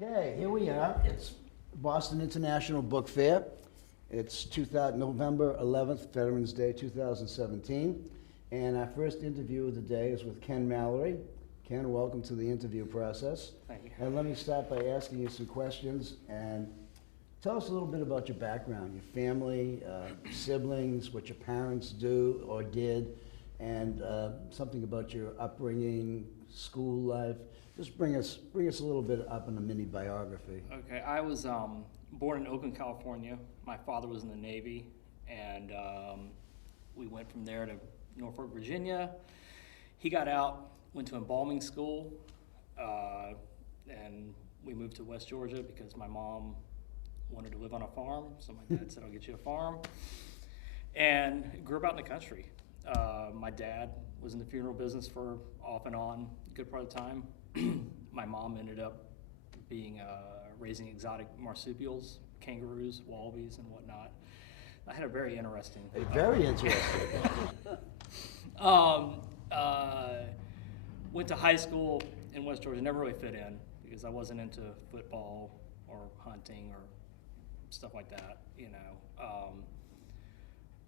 Okay, here we are. It's Boston International Book Fair. It's November 11th, Veterans Day 2017. And our first interview of the day is with Ken Mallory. Ken, welcome to the interview process. Thank you. And let me start by asking you some questions. And tell us a little bit about your background, your family, siblings, what your parents do or did, and something about your upbringing, school life. Just bring us a little bit up in a mini biography. Okay, I was born in Oakland, California. My father was in the Navy, and we went from there to Norfolk, Virginia. He got out, went to embalming school, and we moved to West Georgia because my mom wanted to live on a farm, so my dad said, I'll get you a farm, and grew up out in the country. My dad was in the funeral business for off and on a good part of the time. My mom ended up being raising exotic marsupials, kangaroos, wallabies, and whatnot. I had a very interesting. Very interesting. Went to high school in West Georgia. Never really fit in because I wasn't into football or hunting or stuff like that. You know,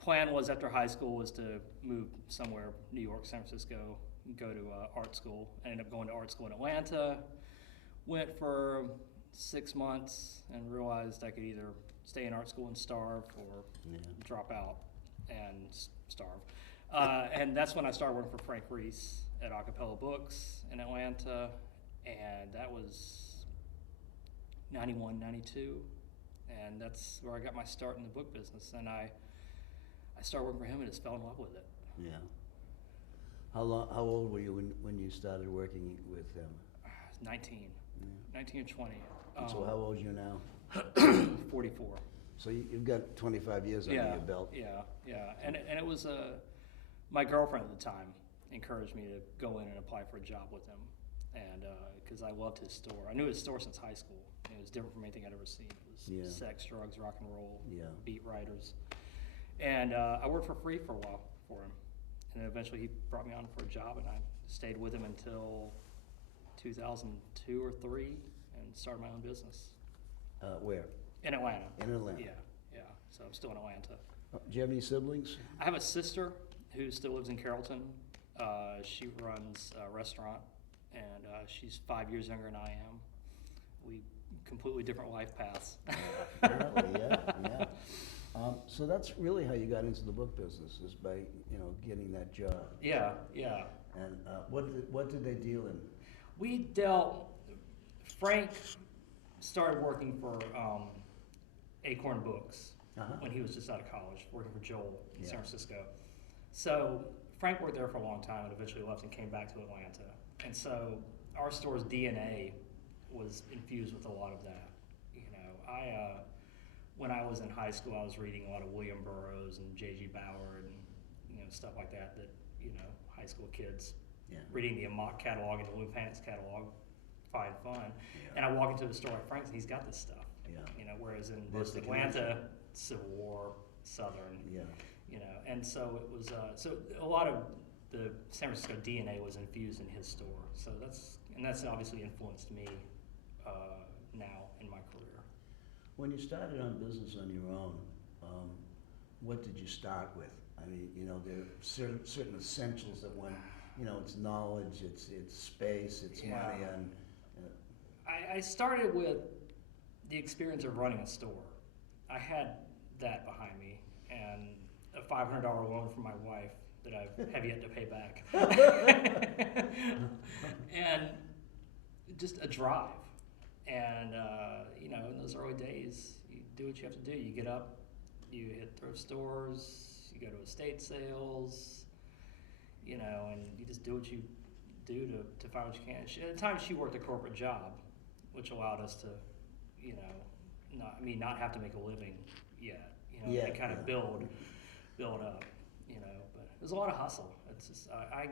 plan was after high school was to move somewhere, New York, San Francisco, go to art school. I ended up going to art school in Atlanta. Went for 6 months and realized I could either stay in art school and starve or drop out and starve. And that's when I started working for Frank Reese at Acapella Books in Atlanta, and that was 91, 92, and that's where I got my start in the book business. And I started working for him and just fell in love with it. Yeah. How old were you when you started working with him? 19, 19 or 20. So how old are you now? 44. So you've got 25 years under your belt. Yeah. And it was my girlfriend at the time encouraged me to go in and apply for a job with him, and because I loved his store. I knew his store since high school. It was different from anything I'd ever seen. It was sex, drugs, rock and roll, beat writers, and I worked for free for a while for him, and then eventually he brought me on for a job, and I stayed with him until 2002 or 3, and started my own business. Where? In Atlanta. In Atlanta. Yeah. So I'm still in Atlanta. Do you have any siblings? I have a sister who still lives in Carrollton. She runs a restaurant, and she's 5 years younger than I am. We completely different life paths. Apparently, yeah. So that's really how you got into the book business, is by getting that job. Yeah. And what did they deal in? We dealt. Frank started working for Acorn Books when he was just out of college, working for Joel in San Francisco. So Frank worked there for a long time and eventually left and came back to Atlanta. And so our store's DNA was infused with a lot of that. When I was in high school, I was reading a lot of William Burroughs and J.G. Ballard and stuff like that high school kids reading the Amok catalog and the Lou Pants catalog find fun. And I walk into the store like Frank's and he's got this stuff. Whereas in most Atlanta, Civil War, Southern, and so it was so a lot of the San Francisco DNA was infused in his store. So that's obviously influenced me now in my career. When you started on business on your own, what did you start with? I mean, there are certain essentials that when, it's knowledge, it's space, it's money, and I started with the experience of running a store. I had that behind me, and a $500 loan from my wife that I have yet to pay back, and just a drive. And in those early days, you do what you have to do. You get up, you hit thrift stores, you go to estate sales, and you just do what you do to find what you can. At the time, she worked a corporate job, which allowed us to, not have to make a living yet, and kind of build up, but it was a lot of hustle. It's just, I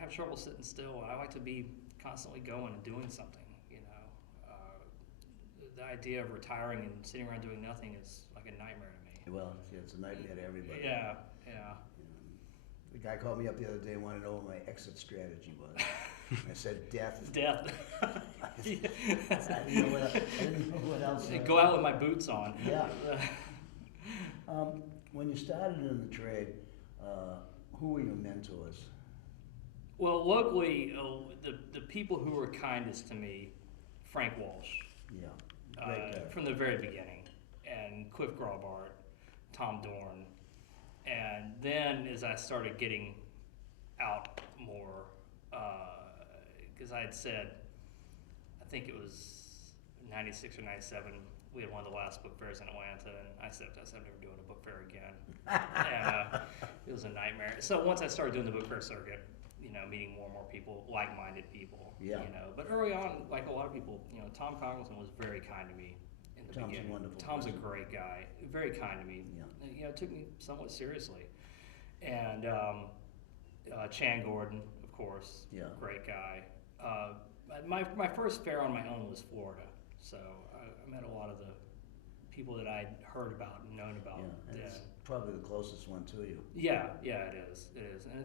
have trouble sitting still. I like to be constantly going and doing something, the idea of retiring and sitting around doing nothing is like a nightmare to me. Well, it's a nightmare to everybody. Yeah. The guy called me up the other day and wanted to know what my exit strategy was. I said death. Death. I I didn't know what else. Go out with my boots on. Yeah. When you started in the trade, who were your mentors? Well, locally, the people who were kindest to me, Frank Walsh, Yeah, great guy. from the very beginning, and Cliff Grobart, Tom Dorn, and then as I started getting out more, because I had said, I think it was 96 or 97, we had one of the last book fairs in Atlanta, and I said I'm never doing a book fair again. And it was a nightmare. So once I started doing the book fair circuit, meeting more and more people, like-minded people, Yeah. But early on, like a lot of people, Tom Congressman was very kind to me in the Tom's beginning. a wonderful Tom's person. a great guy, very kind to me. Yeah. Took me somewhat seriously. And Chan Gordon, of course, Yeah. great guy. My first fair on my own was Florida, so I met a lot of the people that I'd heard about and known about. Yeah, and then. it's probably the closest one to you. Yeah, it is, and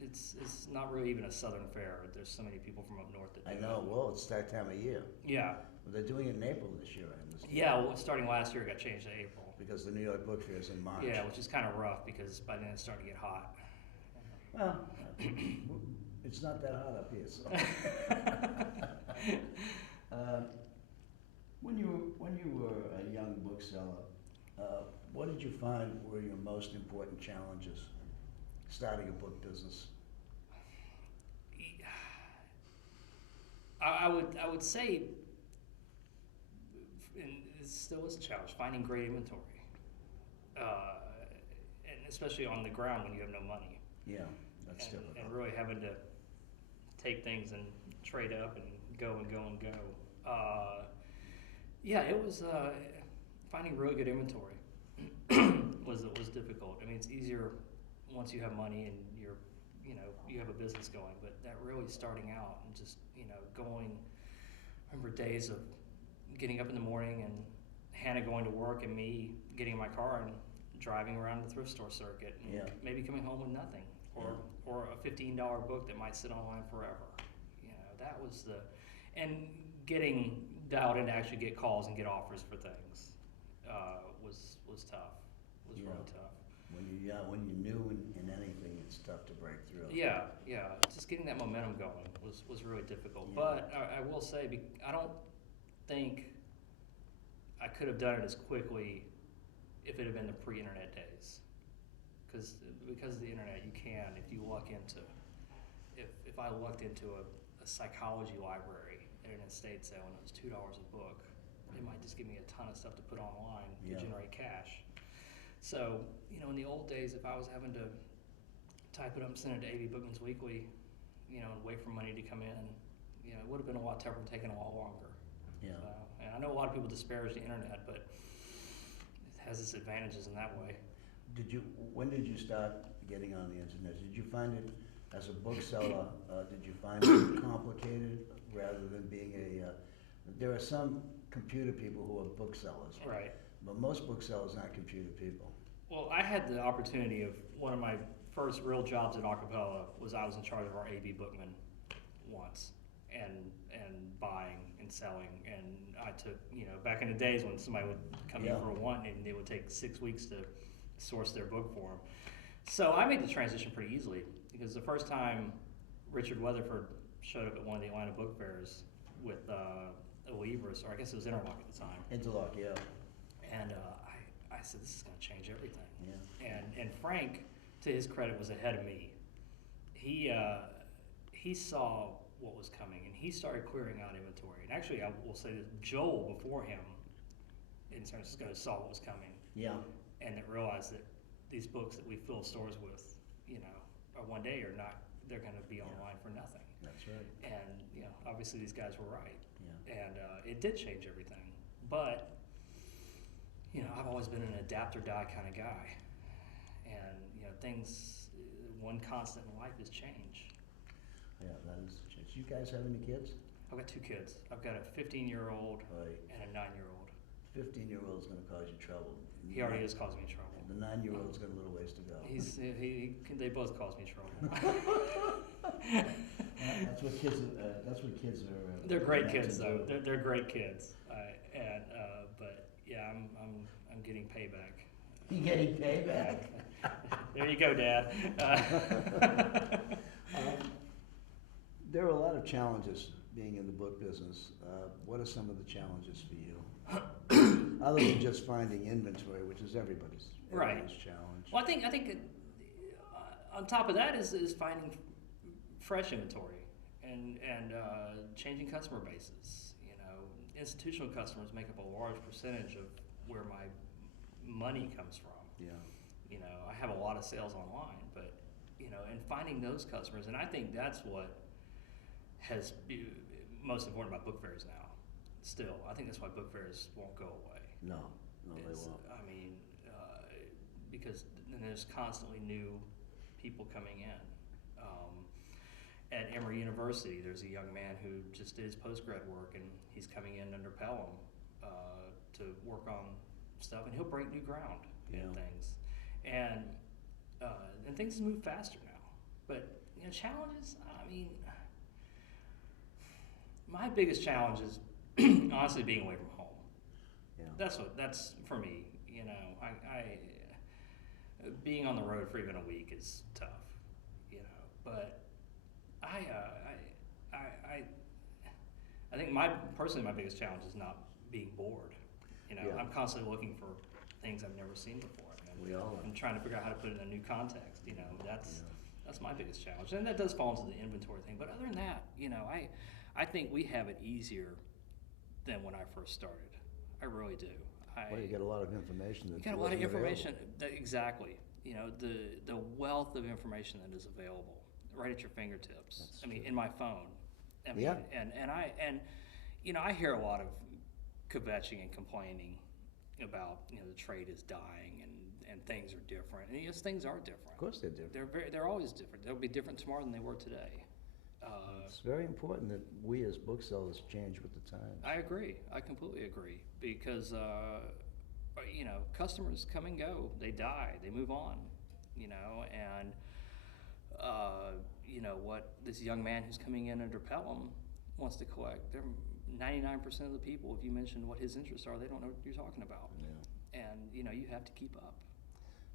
it's not really even a southern fair. There's so many people from up north that do I know. it. Well, it's that time of year. Yeah. Well, they're doing it in April this year, I understand. Yeah, well, starting last year, it got changed to April. Because the New York Book Fair is in March. Yeah, which is kind of rough because by then it's starting to get hot. Well, it's not that hot up here, so. When you were a young bookseller, what did you find were your most important challenges starting a book business? I would say, and it still is a challenge, finding great inventory, and especially on the ground when you have no money. Yeah, that's difficult. And really having to take things and trade up and go and go and go. Yeah, it was finding really good inventory was difficult. I mean, it's easier once you have money and you have a business going, but that really starting out and just going. I remember days of getting up in the morning and Hannah going to work and me getting in my car and driving around the thrift store circuit and Yeah. maybe coming home with nothing or a $15 book that might sit online forever. That was and getting dialed in to actually get calls and get offers for things was tough. Was really tough. When you're new in anything, it's tough to break through. Yeah. Just getting that momentum going was really difficult. Yeah. But I will say, I don't think I could have done it as quickly if it had been the pre-internet days. Because of the internet, you can, if you luck into, if I lucked into a psychology library at an estate sale and it was $2 a book, it might just give me a ton of stuff to put online to generate cash. So, in the old days, if I was having to type it up and send it to ABAA Bookman's Weekly, and wait for money to come in, it would have been a lot tougher and taken a lot longer. Yeah. And I know a lot of people disparage the internet, but it has its advantages in that way. When did you start getting on the internet? Did you find it as a bookseller? Did you find it complicated rather than being there are some computer people who are booksellers. Right. But most booksellers aren't computer people. Well, I had the opportunity of one of my first real jobs at Acapella was I was in charge of our ABAA Bookman once, and buying and selling. And I took, back in the days when somebody would come in for a want and it would take 6 weeks to source their book for them. So I made the transition pretty easily because the first time Richard Weatherford showed up at one of the Atlanta book fairs with Weavers, or I guess it was Interlock at the time. Interlock, yeah. And I said, this is going to change everything. Yeah. And Frank, to his credit, was ahead of me. He saw what was coming, and he started clearing out inventory. And actually, I will say that Joel, before him, in San Francisco, saw what was coming. Yeah. And that realized that these books that we fill stores with, one day are not, they're going to be online for nothing. That's right. And, obviously these guys were right. Yeah. And it did change everything. But, I've always been an adapt or die kind of guy. And, things, one constant in life is change. Yeah, that is change. You guys have any kids? I've got 2 kids. I've got a 15-year-old Right. and a 9-year-old. 15-year-old's going to cause you trouble. He already is causing me trouble. The 9-year-old's got a little ways to go. They both cause me trouble. That's what kids. That's what kids are. They're great meant to kids, though. do. They're great kids. But yeah, I'm getting payback. You getting payback? There you go, Dad. There are a lot of challenges being in the book business. What are some of the challenges for you? Other than just finding inventory, which is everybody's Right. challenge. Well, I think on top of that is finding fresh inventory and changing customer bases. You know, institutional customers make up a large percentage of where my money comes from. Yeah. You know, I have a lot of sales online, but you know, and finding those customers, and I think that's what has been most important about book fairs now. Still, I think that's why book fairs won't go away. No, they won't. I mean, because then there's constantly new people coming in. At Emory University, there's a young man who just did his postgrad work, and he's coming in under Pelham to work on stuff, and he'll break new ground in things. And things move faster now. But you know, challenges. I mean, my biggest challenge is honestly being away from home. Yeah. That's for me. You know, I being on the road for even a week is tough. You know, but I think personally my biggest challenge is not being bored. You know, Yeah. I'm constantly looking for things I've never seen before. And We all are. I'm trying to figure out how to put it in a new context. You know, that's my biggest challenge, and that does fall into the inventory thing. But other than that, you know, I think we have it easier than when I first started. I really do. Well, you get a lot of information. You got a lot of information. Exactly. You know, the wealth of information that is available right at your fingertips. That's I mean, true. in my phone. I mean, Yeah. And you know, I hear a lot of kvetching and complaining about, you know, the trade is dying and things are different. And yes, things are different. Of course they're different. They're always different. They'll be different tomorrow than they were today. It's very important that we as booksellers change with the times. I agree. I completely agree because you know, customers come and go. They die. They move on. You know, and you know what this young man who's coming in under Pelham wants to collect. They're 99% of the people. If you mention what his interests are, they don't know what you're talking about. Yeah. And you know, you have to keep up.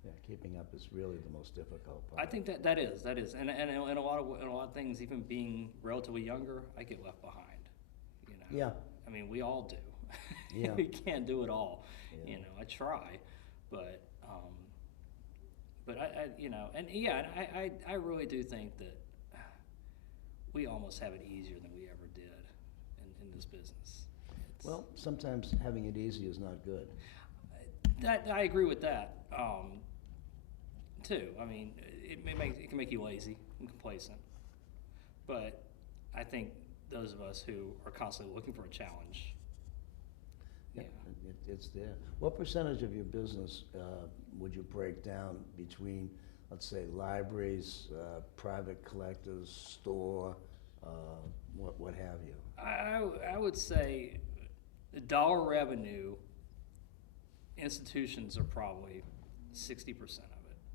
Yeah, keeping up is really the most difficult part. I think that is, and in a lot of things, even being relatively younger, I get left behind. You know. Yeah. I mean, we all do. Yeah. We can't do it all. Yeah. You know, I try, but I you know, and yeah, and I really do think that we almost have it easier than we ever did in this business. Well, sometimes having it easy is not good. That I agree with that. Too. I mean, it can make you lazy and complacent. But I think those of us who are constantly looking for a challenge. Yeah, it's there. What percentage of your business would you break down between, let's say, libraries, private collectors, store, what have you? I would say the dollar revenue, institutions are probably 60% of it.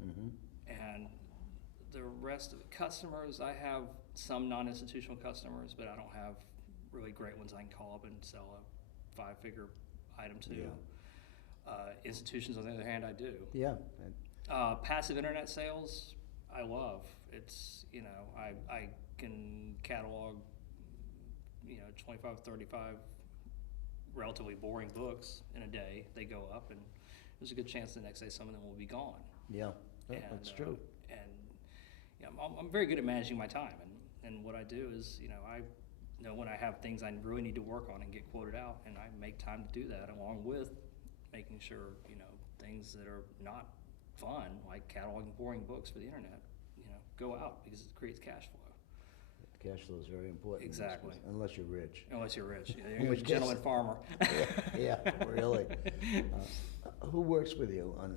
Mm-hmm. And the rest of the customers, I have some non-institutional customers, but I don't have really great ones I can call up and sell a 5-figure item to. Yeah. Institutions, on the other hand, I do. Yeah. Passive internet sales, I love. It's, you know, I can catalog, you know, 25, 35 relatively boring books in a day. They go up, and there's a good chance the next day some of them will be gone. Yeah, And, that's true. And you know, I'm very good at managing my time, and what I do is, you know, I know when I have things I really need to work on and get quoted out, and I make time to do that, along with making sure, you know, things that are not fun, like cataloging boring books for the internet, you know, go out because it creates cash flow. Cash flow is very important. in this Exactly. business, unless you're rich. Unless you're rich. In You're a which case- gentleman farmer. Yeah, really. Who works with you on?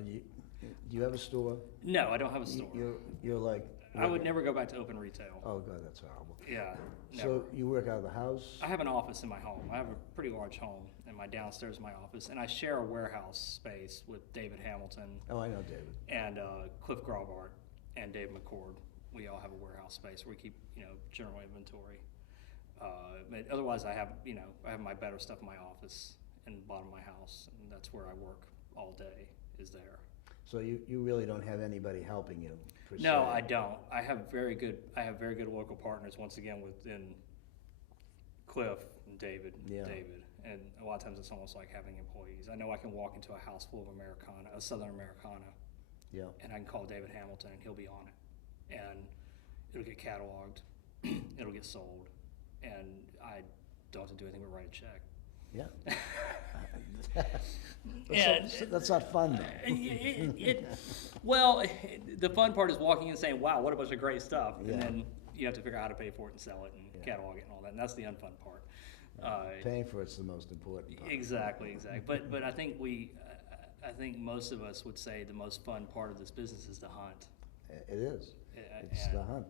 Do you have a store? No, I don't have a store. You're like I would never go back to open retail. Oh, God, that's horrible. Yeah, never. So you work out of the house? I have an office in my home. I have a pretty large home, and my downstairs is my office, and I share a warehouse space with David Hamilton Oh, I know David. and Cliff Graubart and Dave McCord. We all have a warehouse space where we keep, general inventory. But otherwise, I have my better stuff in my office in the bottom of my house, and that's where I work all day. Is there. So you really don't have anybody helping you, per se? No, I don't. I have very good local partners, once again, within Cliff and David, Yeah. and a lot of times it's almost like having employees. I know I can walk into a house full of Americana, a Southern Americana, Yeah. and I can call David Hamilton and he'll be on it, and it'll get cataloged, it'll get sold, and I don't have to do anything but write a check. Yeah. And- That's not fun, though. Well, the fun part is walking in and saying, wow, what a bunch of great stuff. Yeah. And then you have to figure out how to pay for it and sell it and catalog it and all that. And that's the unfun part. Paying for it's the most important part. Exactly. But I think I think most of us would say the most fun part of this business is the hunt. It is. It's And- the hunt.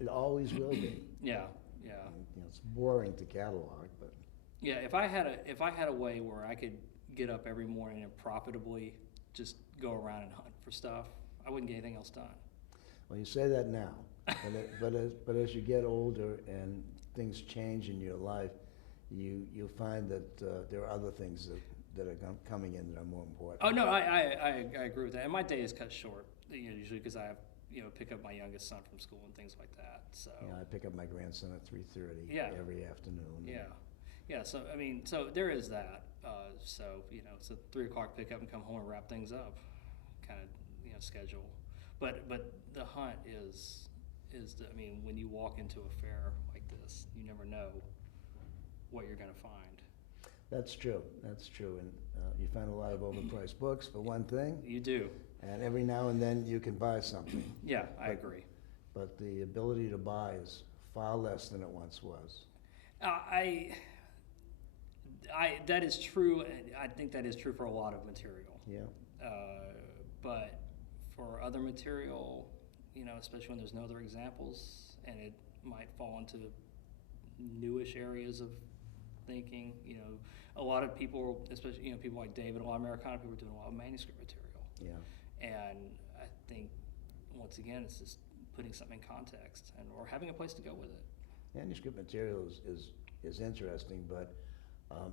It always will be. Yeah. It's boring to catalog, but Yeah, if I had a way where I could get up every morning and profitably just go around and hunt for stuff, I wouldn't get anything else done. well, you say that now. But as you get older and things change in your life, you find that there are other things that are coming in that are more important. Oh no, I agree with that. And my day is cut short, usually because I have pick up my youngest son from school and things like that. So I pick up my grandson at 3:30 Yeah. every afternoon. yeah. So I mean, so there is that. So it's a 3 o'clock pickup and come home and wrap things up, kind of schedule. But the hunt is I mean, when you walk into a fair like this, you never know what you're going to find. That's true. And you find a lot of overpriced books, for one thing, You do. and every now and then you can buy something. Yeah, I agree. But the ability to buy is far less than it once was. That is true. And I think that is true for a lot of material. Yeah. But for other material, especially when there's no other examples, and it might fall into newish areas of thinking. A lot of people, especially people like David, a lot of Americana people are doing a lot of manuscript material. Yeah. And I think once again, it's just putting something in context or having a place to go with it. Manuscript material is interesting, but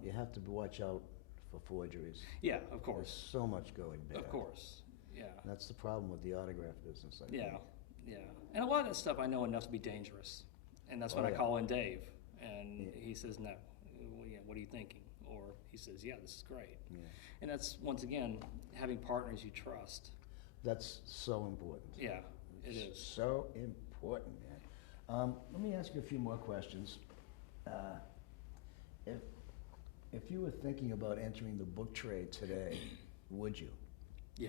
you have to watch out for forgeries. Yeah, of There's course. so much going bad. Of course. Yeah. And that's the problem with the autograph business, I think. Yeah. And a lot of that stuff I know enough to be dangerous. And that's when I call in Dave. And he says, no. Well, what are you thinking? Or he says, yeah, this is great. Yeah. And that's, once again, having partners you trust. That's so important. Yeah, it is. So important, man. Let me ask you a few more questions. If you were thinking about entering the book trade today, would you? Yeah.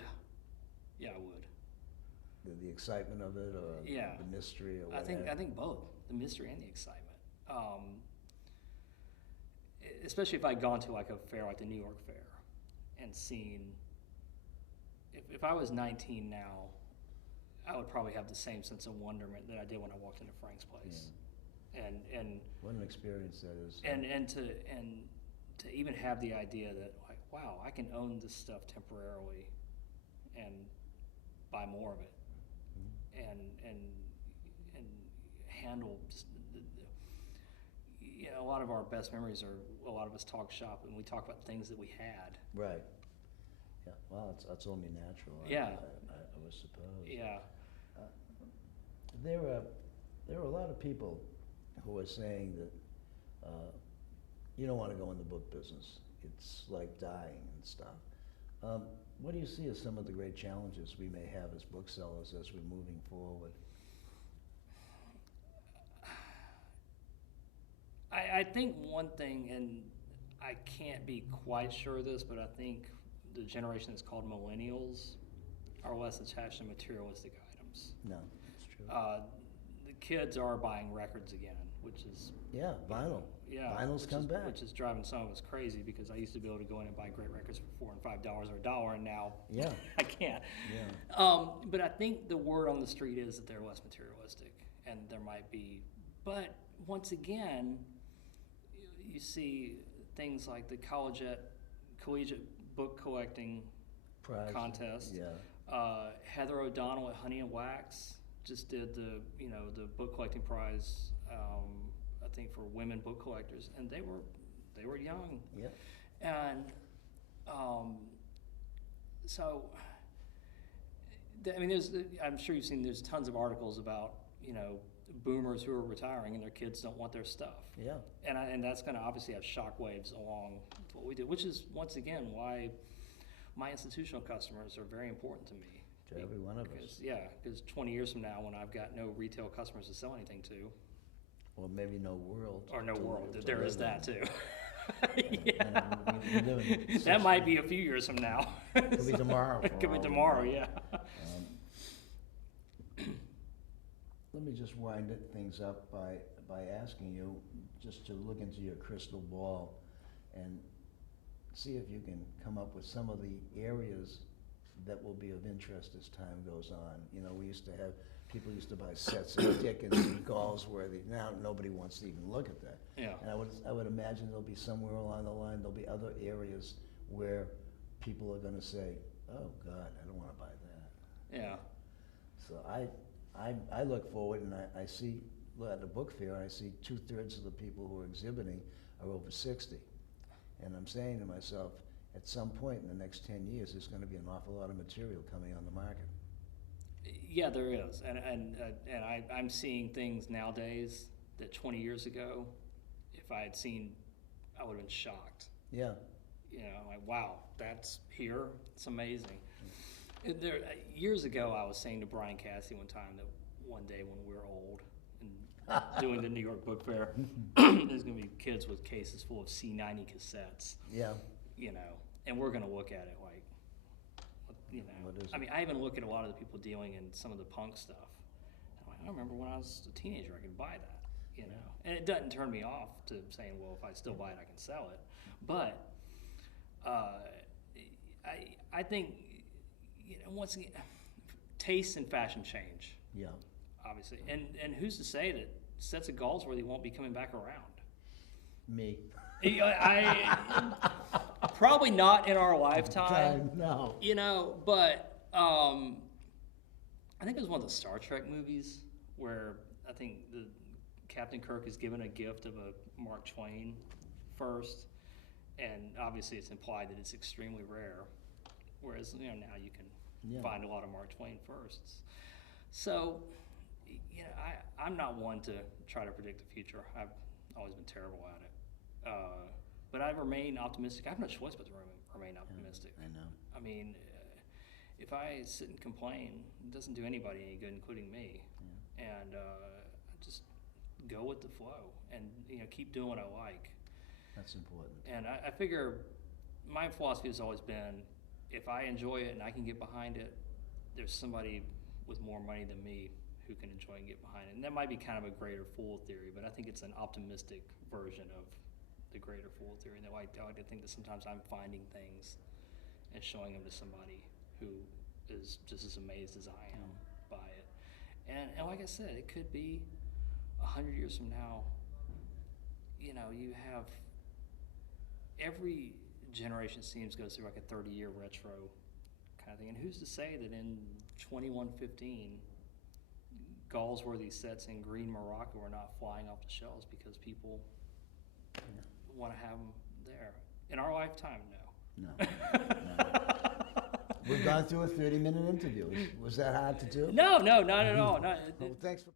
Yeah, I would. The excitement of it, or the mystery, or whatever? I think both, the mystery and the excitement. Especially if I'd gone to like a fair like the New York Fair and seen, if I was 19 now, I would probably have the same sense of wonderment that I did when I walked into Frank's place. Yeah. And What an experience that is. and to even have the idea that like, wow, I can own this stuff temporarily and buy more of it. And handle just a lot of our best memories are a lot of us talk shop and we talk about things that we had. Right. Yeah. Well, that's only natural. Yeah. I would suppose. Yeah. There are a lot of people who are saying that you don't want to go in the book business. It's like dying and stuff. What do you see as some of the great challenges we may have as booksellers as we're moving forward? I think one thing, and I can't be quite sure of this, but I think the generation that's called millennials are less attached to materialistic items. No, that's true. The kids are buying records again. which is Yeah, vinyl. yeah, Vinyl's come back. which is driving some of us crazy because I used to be able to go in and buy great records for $4 and $5 or $1, and now Yeah. I can't. Yeah. But I think the word on the street is that they're less materialistic, and there might be. But once again, you see things like the collegiate book collecting Prize. contest. Yeah. Heather O'Donnell at Honey and Wax just did the book collecting prize. I think for women book collectors, and they were young. Yeah. And so I mean, I'm sure you've seen there's tons of articles about boomers who are retiring and their kids don't want their stuff. Yeah. And that's going to obviously have shockwaves along with what we do, which is once again why my institutional customers are very important to me. To every one of us. Yeah, because 20 years from now, when I've got no retail customers to sell anything to, Or maybe no world. or no world, to there live is in. that too. Yeah. We live in That might be a few years from now. Could be tomorrow. It could be tomorrow, yeah. Let me just wind things up by asking you just to look into your crystal ball and see if you can come up with some of the areas that will be of interest as time goes on. People used to buy sets of Dickens and Galsworthy. Now nobody wants to even look at that. Yeah. And I would imagine there'll be somewhere along the line, there'll be other areas where people are gonna say, oh God, I don't wanna buy that. Yeah. So I look forward and I see, at the book fair, I see 2/3 of the people who are exhibiting are over 60. And I'm saying to myself, at some point in the next 10 years, there's gonna be an awful lot of material coming on the market. Yeah, there is, and I'm seeing things nowadays that 20 years ago, if I had seen, I would have been shocked. Yeah. Like, wow, that's here. It's amazing. Years ago, I was saying to Brian Cassidy one time that one day when we're old and doing the New York Book Fair, there's going to be kids with cases full of C90 cassettes. Yeah. And we're going to look at it like, What is it? I mean, I even look at a lot of the people dealing in some of the punk stuff. And I'm like, I remember when I was a teenager, I could buy that, And it doesn't turn me off to saying, well, if I still buy it, I can sell it. But I think, once again, taste and fashion change. Yeah. Obviously. And who's to say that sets of Galsworthy won't be coming back around? Me. Probably not in our lifetime. No. But I think it was one of the Star Trek movies where I think the Captain Kirk is given a gift of a Mark Twain first, and obviously it's implied that it's extremely rare, whereas now you can find a lot of Mark Twain firsts. So, I'm not one to try to predict the future. I've always been terrible at it. But I remain optimistic. I have no choice but to remain optimistic. I know. I mean, if I sit and complain, it doesn't do anybody any good, including me. Yeah. And just go with the flow and keep doing what I like. That's important. And I figure my philosophy has always been, if I enjoy it and I can get behind it, there's somebody with more money than me who can enjoy and get behind it. And that might be kind of a greater fool theory, but I think it's an optimistic version of the greater fool theory. And I like to think that sometimes I'm finding things and showing them to somebody who is just as amazed as I am by it. And like I said, it could be 100 years from now, you have every generation seems goes through like a 30-year retro kind of thing. And who's to say that in 2115, Galsworthy sets in green Morocco are not flying off the shelves because people want to have them there. In our lifetime, no. We've gone through a 30-minute interview. Was that hard to do? No, not at all. Well, thanks for